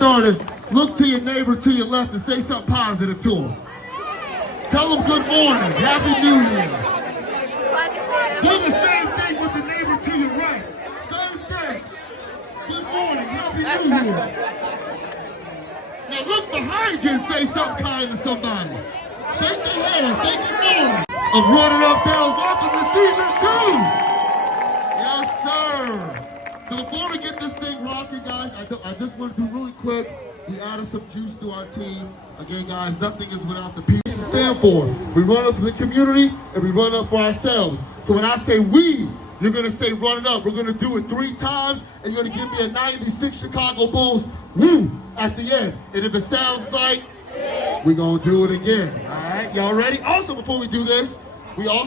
started, look to your neighbor to your left and say something positive to him. Tell him good morning, Happy New Year. Do the same thing with the neighbor to your right. Same thing. Good morning, Happy New Year. Now look behind you and say something kind to somebody. Shake their hand, say good morning. Of Running Up Down, welcome to season 2. Yes, sir. So before we get this thing rocking, guys, I just want to do really quick. We added some juice to our team. Again, guys, nothing is without the people to stand for. We run up for the community and we run up for ourselves. So when I say we, you're going to say run it up. We're going to do it 3 times and you're going to give me a 96 Chicago Bulls woo at the end. And if it sounds like, we're going to do it again. All right, y'all ready? Also, before we do this, we also